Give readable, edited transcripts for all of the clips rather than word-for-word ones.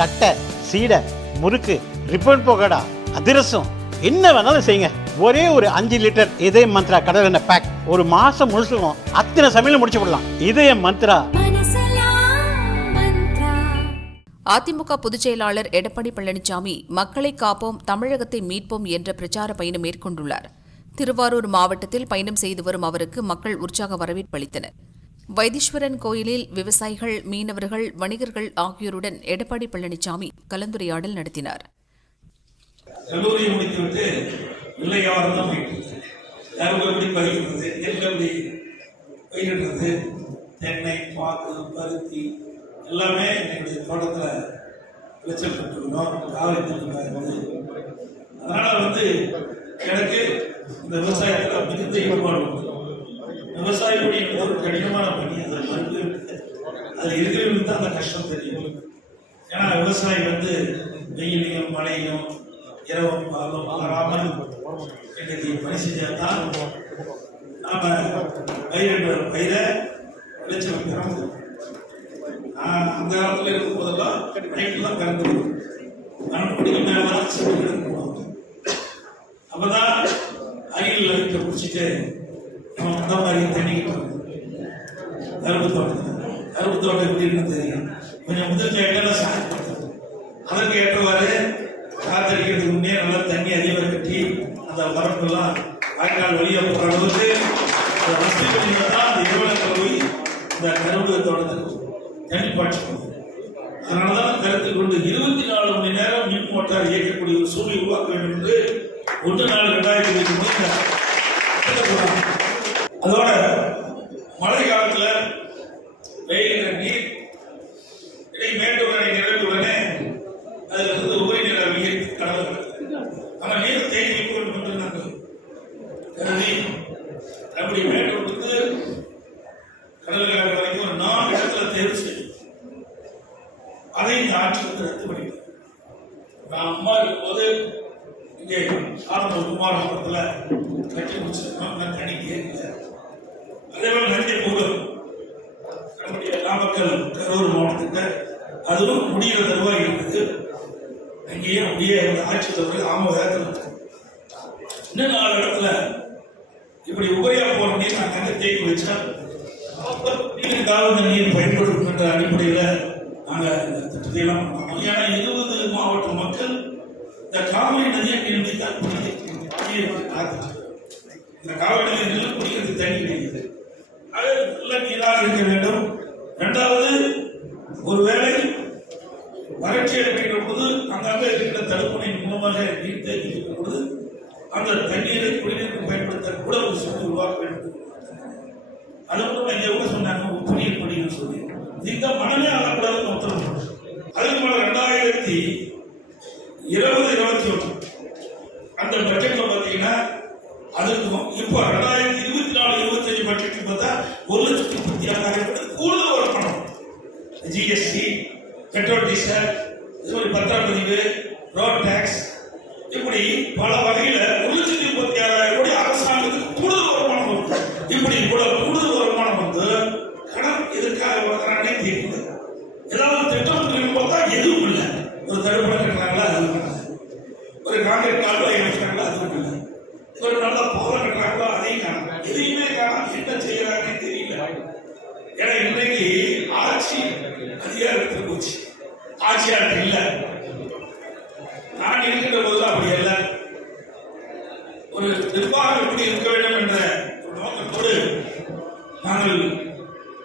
தட்டை, சீடை, முறுக்கு, ரிப்பன் பக்கோடா, அதிரசம், என்ன வேணாலும் செய்யுங்க. ஒரே ஒரு 5 லிட்டர் இதய மந்த்ரா கடல் எண்ணெய் பேக் ஒரு மாசம் முழுசுக்கும் அத்தனை சமையல் முடிச்சு விடலாம். இதய மந்த்ரா. அதிமுக பொதுச் செயலாளர் எடப்பாடி பழனிசாமி மக்களை காப்போம், தமிழகத்தை மீட்போம் என்ற பிரச்சார பயணம் மேற்கொண்டுள்ளார். திருவாரூர் மாவட்டத்தில் பயணம் செய்து வரும் அவருக்கு மக்கள் உற்சாக வரவேற்பு அளித்தனர். வைத்தீஸ்வரன் கோயிலில் விவசாயிகள், மீனவர்கள், வணிகர்கள் ஆகியோருடன் எடப்பாடி பழனிசாமி கலந்துரையாடல் நடத்தினார். கல்லூரியை முடித்துவிட்டு வியாபாரம் தான் போயிட்டு இருக்கேன். கரும்பு எப்படி பறிக்கிறது, நெல் எப்படி பயிரிடுறது, தென்னை, பாக்கு, பருத்தி எல்லாமே என்னுடைய தோட்டத்தில் விளைச்சல் பெற்றுக்கணும். காவிரி தண்ணி இருக்குது. அதனால் எனக்கு இந்த விவசாயத்தில் மிகுந்த ஈடுபாடு உண்டு. விவசாயிகளுடைய ஒரு கடினமான பணி, அதில் இருக்கிறவங்களுக்கு தான் அந்த கஷ்டம் தெரியும். ஏன்னா விவசாயி வெயிலையும் மழையும் இரவும் பகலும் மாறாமல் இன்னைக்கு பணி செஞ்சால்தான் நாம பயிரிடுற பயிரை விளைச்சல் பிறந்து அந்த காலத்தில் இருக்கும் போதெல்லாம் நைட்டு தான் பிறந்து மண்படிக்கு மேலாம் செடிகளுக்கு போவாங்க. அப்பதான் அருகில் இருக்க குடிச்சிட்டு நம்ம அந்த மாதிரி தண்ணிக்கிட்டு கரும்பு தோட்டம் எப்படி இருக்குன்னு தெரியும். கொஞ்சம் முதல் கேட்டால் சாப்பிட்டு அதற்கு ஏற்றவாறு காத்தடிக்கிறதுக்கு முன்னே நல்லா தண்ணி அதிகமாக கட்டி அந்த வரப்பெல்லாம் வாய்க்கால் வழியாக போகிற அளவுக்கு வசதி பண்ணிதான் அந்த இரவலத்தில் போய் இந்த கரும்பு தோட்டத்துக்கு தண்ணி பாய்ச்சணும். அதனால தான் கருத்தில் கொண்டு 24 மணி நேரம் மின் மோட்டார் இயக்கக்கூடிய ஒரு சூழ்நிலை உருவாக்க வேண்டும் என்று 1/4/2023 அதோட மழை காலத்தில் வெயில் நீர் இடை மேட்டூரை நிரம்பியுடனே அதில் உபரி நீர் நீர் கடல் ஆனால் நீர் தேங்கி வைக்க வேண்டும் என்று நாங்கள் கருதி அப்படி மேட்டூருக்கு கடற்கரை வரைக்கும் ஒரு 4 இடத்துல தேர்வு செய்யும். அதை இந்த ஆட்சிக்கு ரத்து பண்ணிட்டோம். நான் அம்மா இருக்கும்போது இங்கே ஆரம்ப குமாரபுரத்தில் கட்டி முடிச்சிருக்கோம். நான் தனி கேட்கல. அதேபோல் நன்றி போதும் நம்முடைய நாமக்கல் கரூர் மாவட்டத்துக்கு அதுவும் முடிகிற தருவாய் இருக்குது. அங்கேயே அப்படியே ஆட்சி தவிர ஆம வேகத்தில் இன்னும் 4 இடத்துல இப்படி உபரியா போற நீர் நான் கண்டு தேக்கி வச்சா நீருக்காக நீர் பயன்படும் என்ற அடிப்படையில் நாங்கள் இந்த திட்டத்தை எல்லாம் பண்ணோம். ஏன்னா 20 மாவட்ட மக்கள் இந்த காவிரி நதியை நீர்மை தான் இந்த காவிரி நதியில் குடிக்கிறது தண்ணி கிடைக்குது. அது நல்ல நீராக இருக்க வேண்டும். 2வது ஒருவேளை வறட்சி ஏற்படுகிற போது அங்கங்கே இருக்கிற தடுப்பணையின் மூலமாக நீர் தேக்கி இருக்கும் பொழுது அந்த தண்ணீரை குடிநீருக்கு பயன்படுத்த கூட ஒரு சூழ்நிலை உருவாக்க வேண்டும். அது மட்டும் இங்கே கூட சொன்னாங்க உப்பு நீர் படின்னு சொல்லி இந்த மனமே ஆளக்கூடாதுன்னு உத்தரவு. அதுக்கு மேல 2020-21 அந்த பட்ஜெட்ல பாத்தீங்கன்னா அதுக்கும் இப்போ 2024-25 பட்ஜெட் பார்த்தா 1,36,000 கூடுதல் ஒரு பணம். ஜிஎஸ்டி, பெட்ரோல் டீசல், இது மாதிரி பத்திரப்பதிவு, ரோட் டாக்ஸ், இப்படி பல வகையில 1,36,000 கோடி அரசாங்கத்துக்கு கூடுதல் வருமானம் வருது. இப்படி கூடுதல் வருமானம் கடன் எதுக்காக வருகிறானே தெரியல. ஏதாவது திட்டம் பார்த்தா எதுவும் இல்லை. ஒரு தடுப்பணை கட்டுறாங்களா, அதுவும் இல்லை. ஒரு காங்கிரீட் கால்வாய் கட்டுறாங்களா, அதுவும் இல்லை. ஒரு நல்ல பாலம் கட்டுறாங்களா, அதையும் காணும். எதையுமே காணும். என்ன செய்யறாங்கன்னு தெரியல. ஏன்னா இன்றைக்கு ஆட்சி அதிகாரத்தில் போச்சு. ஆட்சியாளர் இல்லை. நான் இருக்கின்ற போது அப்படி அல்ல. ஒரு நிர்வாகம் எப்படி இருக்க வேண்டும் என்ற ஒரு நோக்கத்தோடு நாங்கள்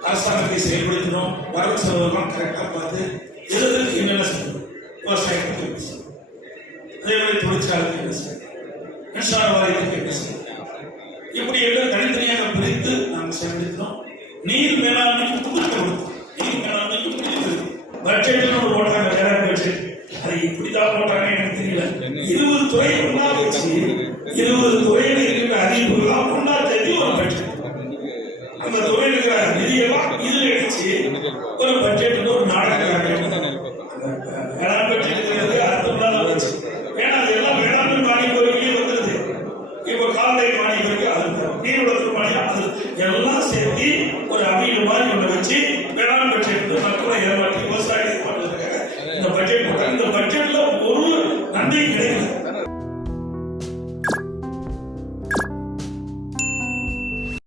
அரசாங்கத்தை செயல்படுத்தினோம். வரவு செலவுலாம் கரெக்டாக பார்த்து எதுக்கு என்னென்ன செய்யணும், விவசாயத்துக்கு என்ன செய்யணும், அதே மாதிரி தொழிற்சாலைக்கு என்ன செய்யணும், மின்சார வாரியத்துக்கு என்ன செய்யணும், இப்படி எல்லாம் தனித்தனியாக பிரித்து நாங்கள் செயல்படுத்தினோம். நீர் மேலாண்மைக்கு முக்கியத்துவம் கொடுத்தோம். நீர் மேலாண்மைக்கு முக்கியத்துவம். பட்ஜெட்னு ஒரு போட்டாங்க, வேற பட்ஜெட். அதை இப்படிதான் போட்டாங்க எனக்கு தெரியல. 20 துறை ஒன்னா வச்சு 20 துறையில் இருக்கிற அறிவிப்புகளாம் ஒன்னா தெரிஞ்சு ஒரு பட்ஜெட். அந்த துறையில் இருக்கிற நிதியெல்லாம் இதுல எடுத்து ஒரு பட்ஜெட் ஒரு நாடகம் வேளாண் பட்ஜெட் இருக்கிறது. அர்த்தம் வச்சு ஏன்னா அதெல்லாம் வேளாண்மை மானிய கோரிக்கையே வந்துருது. இப்போ கால்நடை மானிய கோரிக்கை, அது நீர்வளத்து மானியம், அது எல்லாம் சேர்த்து ஒரு அமீடு மாதிரி ஒன்று வச்சு வேளாண் பட்ஜெட் மக்களை ஏமாற்றி விவசாயத்தை பண்ணுறதுக்காக இந்த பட்ஜெட் நன்மை கிடைக்க